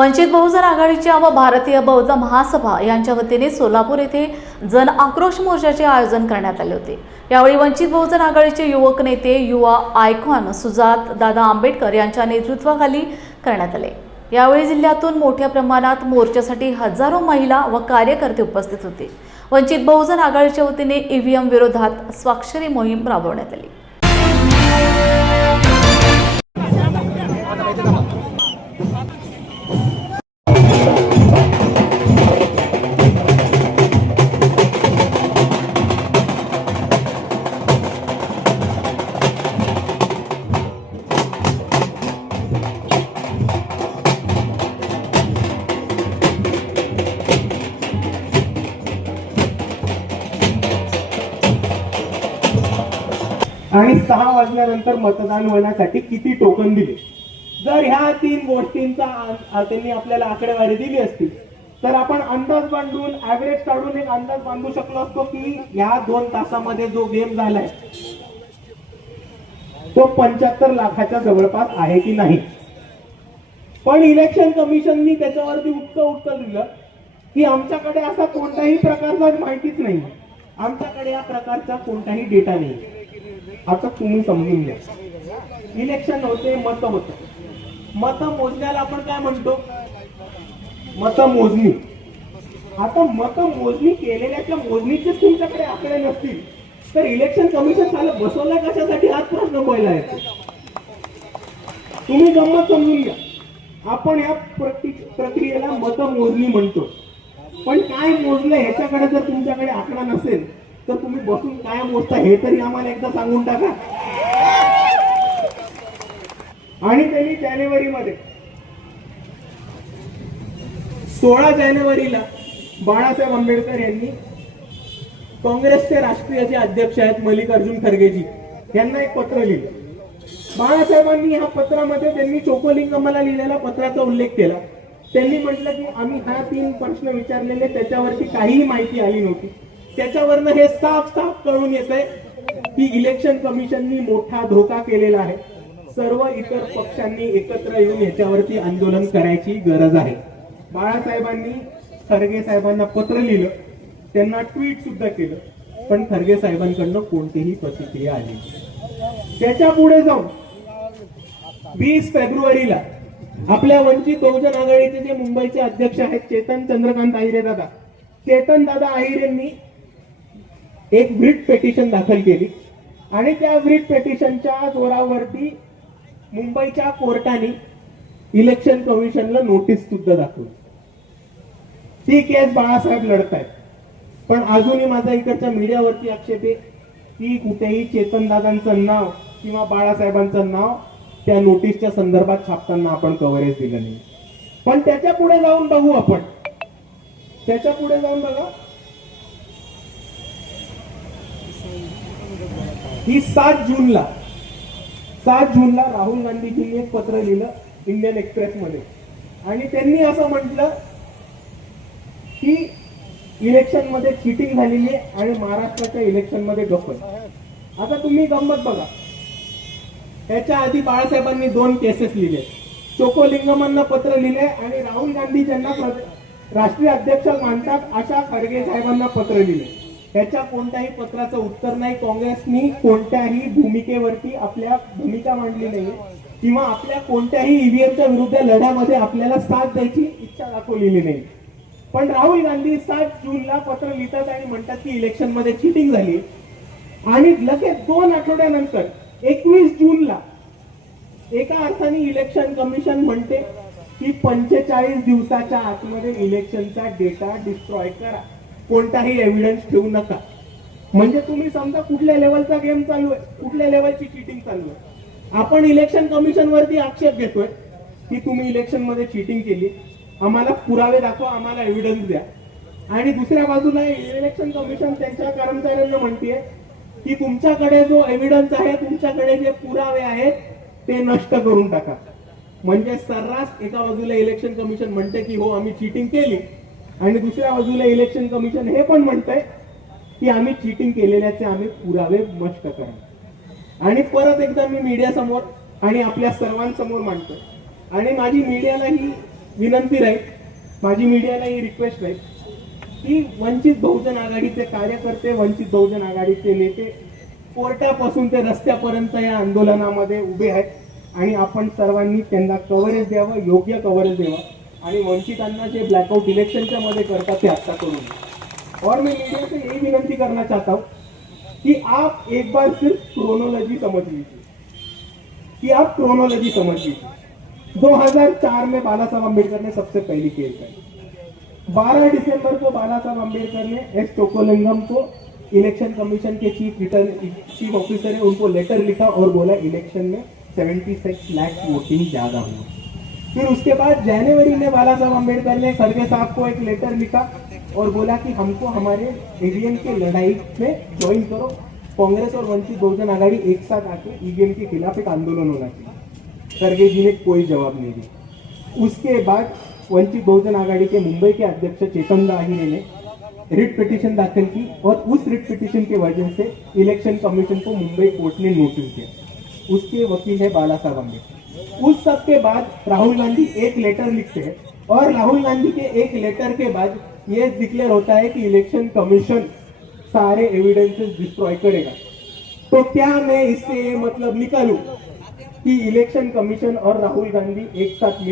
वंचित बहुजन आघाडीच्या व भारतीय बौद्ध महासभा यांच्या वतीने सोलापूर येथे जन आक्रोश मोर्चाचे आयोजन करण्यात आले होते. यावेळी वंचित बहुजन आघाडीचे युवक नेते युवा आयकॉन सुजात दादा आंबेडकर यांच्या नेतृत्वाखाली करण्यात आले. यावेळी जिल्ह्यातून मोठ्या प्रमाणात मोर्चासाठी हजारो महिला व कार्यकर्ते उपस्थित होते. वंचित बहुजन आघाडीच्या वतीने ईव्हीएम विरोधात स्वाक्षरी मोहीम राबवण्यात आली. आणि सहा वाजल्यानंतर मतदान होण्यासाठी किती टोकन दिले? जर ह्या तीन गोष्टींचा त्यांनी आपल्याला आकडेवारी दिली असती तर आपण अंदाज बांधून ऍव्हरेज काढून एक अंदाज बांधू शकलो असतो की ह्या दोन तासामध्ये जो गेम झालाय तो पंच्याहत्तर लाखाच्या जवळपास आहे की नाही? पण इलेक्शन कमिशननी त्याच्यावरती उत्तर उत्तर दिलं की आमच्याकडे असा कोणताही प्रकारचा माहितीच नाही. आमच्याकडे या प्रकारचा कोणताही डेटा नाही. आता तुम्ही समजून घ्या. इलेक्शन होते मत होत. मत मोजण्याला आपण काय म्हणतो? मत मोजणी. आता मत मोजणी केलेल्याच्या मोजणीचेच तुमच्याकडे आकडे नसतील. तर इलेक्शन कमिशन झालं बसवलं कशासाठी? हाच प्रश्न पहिला येतो तुम्ही गंमत समजून घ्या. आपण या प्रक्रियेला मत मोजणी म्हणतो. पण काय मोजलं ह्याच्याकडे जर तुमच्याकडे आकडा नसेल तर तुम्ही बसून काय मोजता हे तरी आम्हाला एकदा सांगून टाका. आणि त्यांनी जानेवारीमध्ये सोळा जानेवारीला बाळासाहेब आंबेडकर यांनी काँग्रेसचे राष्ट्रीय जे अध्यक्ष आहेत मल्लिकार्जुन खरगेजी यांना एक पत्र लिहिलं. बाळासाहेबांनी ह्या पत्रामध्ये त्यांनी चोकोलिंगमला लिहिलेल्या पत्राचा उल्लेख केला. त्यांनी म्हटलं की आम्ही हा तीन प्रश्न विचारलेले त्याच्यावरती काहीही माहिती आली नव्हती. त्याच्यावरनं हे साफ साफ कळून येत आहे की इलेक्शन कमिशननी मोठा धोका केलेला आहे. सर्व इतर पक्षांनी एकत्र येऊन याच्यावरती आंदोलन करायची गरज आहे. बाळासाहेबांनी खरगे साहेबांना पत्र लिहिलं. त्यांना ट्विट सुद्धा केलं. पण खरगे साहेबांकडनं कोणतीही प्रतिक्रिया आली त्याच्या पुढे जाऊन वीस फेब्रुवारीला आपल्या वंचित बहुजन आघाडीचे जे मुंबईचे अध्यक्ष आहेत चेतन चंद्रकांत आहिरे दादा. चेतन दादा आहिरेंनी एक व्रिट पेटिशन दाखल केली. आणि त्या व्रिट पेटिशनच्या जोरावरती मुंबईच्या कोर्टाने इलेक्शन कमिशनला नोटीस सुद्धा दाखवली. ती केस बाळासाहेब लढतायत. पण अजूनही माझा इकडच्या मीडियावरती आक्षेप आहे की कुठेही चेतनदादांचं नाव किंवा बाळासाहेबांचं नाव त्या नोटीसच्या संदर्भात छापताना आपण कव्हरेज दिलं नाही. पण त्याच्या पुढे जाऊन बघू आपण. त्याच्या पुढे जाऊन बघा. ही सात जूनला सात जूनला राहुल गांधीजींनी एक पत्र लिहिलं इंडियन एक्सप्रेस मध्ये आणि त्यांनी असं म्हटलं की इलेक्शनमध्ये चिटिंग झालेली आहे आणि महाराष्ट्राच्या इलेक्शनमध्ये आता तुम्ही गंमत बघा. त्याच्या आधी बाळासाहेबांनी दोन केसेस लिहिले. चोकोलिंगमांना पत्र लिहिले आणि राहुल गांधी ज्यांना राष्ट्रीय अध्यक्ष मानतात अशा खडगे साहेबांना पत्र लिहिले. त्याच्या कोणत्याही पत्राचं उत्तर नाही. काँग्रेसनी कोणत्याही भूमिकेवरती आपल्या भूमिका मांडली नाही. किंवा आपल्या कोणत्याही ईव्हीएमच्या विरुद्ध लढ्यामध्ये आपल्याला साथ द्यायची इच्छा दाखवलेली नाही. पण राहुल गांधी सात जूनला पत्र लिहितात आणि म्हणतात की इलेक्शनमध्ये चिटिंग झाली. आणि लगेच दोन आठवड्यानंतर एकवीस जूनला एका अर्थाने इलेक्शन कमिशन म्हणते की पंचेचाळीस दिवसाच्या आतमध्ये इलेक्शनचा डेटा डिस्ट्रॉय करा. कोणताही एव्हिडन्स ठेवू नका. म्हणजे तुम्ही समजा कुठल्या लेवलचा गेम चालू आहे कुठल्या लेवलची चिटिंग चालू आहे. आपण इलेक्शन कमिशन वरती आक्षेप घेतोय की तुम्ही इलेक्शनमध्ये चिटिंग केली. आम्हाला पुरावे दाखवा आम्हाला एव्हिडन्स द्या. आणि दुसऱ्या बाजूला इलेक्शन कमिशन त्यांच्या कर्मचाऱ्यांना म्हणतेय की तुमच्याकडे जो एव्हिडन्स आहे तुमच्याकडे जे पुरावे आहेत ते नष्ट करून टाका. म्हणजे सर्रास एका बाजूला इलेक्शन कमिशन म्हणते की हो आम्ही चिटिंग केली. आणि दुसऱ्या बाजूला इलेक्शन कमिशन हे पण म्हणतंय की आम्ही चिटिंग केलेल्याचे आम्ही पुरावे मष्ट करा आणि परत एकदा मी मीडिया समोर आणि आपल्या सर्वांसमोर मांडतो आणि माझी मीडियाला ही विनंती राहील माझी मीडियाला ही रिक्वेस्ट राहील की वंचित बहुजन आघाडीचे कार्यकर्ते वंचित बहुजन आघाडीचे नेते कोर्टापासून ते रस्त्यापर्यंत या आंदोलनामध्ये उभे आहेत. आणि आपण सर्वांनी त्यांना कव्हरेज द्यावं योग्य कव्हरेज द्यावं. आणि वंचितांना जे ब्लॅकआउट इलेक्शनच्या मध्ये करतात ते आता करू नये और मैं मीडिया से यही विनंती करना चाहता हूँ कि आप एक बार सिर्फ क्रोनोलॉजी समझ लीजिए। कि आप क्रोनोलॉजी समझ लीजिए। 2004 में बाला साहब अम्बेडकर ने सबसे पहली केस है 12 दिसंबर को बाला साहब अम्बेडकर ने एस टोकोलिंगम को इलेक्शन कमीशन के चीफ रिटर्न चीफ ऑफिसर है उनको लेटर लिखा और बोला इलेक्शन में 76 लाख वोटिंग ज्यादा हुआ। फिर उसके बाद जनवरी में बाला साहब अम्बेडकर ने खड़गे साहब को एक लेटर लिखा और बोला कि हमको हमारे ईवीएम की लड़ाई में ज्वाइन करो। कांग्रेस और वंचित बहुजन आघाड़ी एक साथ आके ईवीएम के खिलाफ एक आंदोलन होना चाहिए। खड़गे जी ने कोई जवाब नहीं दिया। उसके बाद वंचित बहुजन आघाड़ी के मुंबई के अध्यक्ष चेतन दाहिने ने रिट पिटीशन दाखिल की और उस रिट पिटीशन के वजह से इलेक्शन कमीशन को मुंबई कोर्ट ने नोटिस दिया। उसके वकील है बाला साहब अम्बेडकर उस सब के बाद राहुल गांधी एक लेटर लिखते हैं। और राहुल गांधी के एक लेटर के बाद ये डिक्लेयर होता है कि इलेक्शन कमीशन सारे एविडेंसेस डिस्ट्रॉय करेगा। तो क्या मैं इससे मतलब निकालू कि इलेक्शन कमीशन और राहुल गांधी एक साथ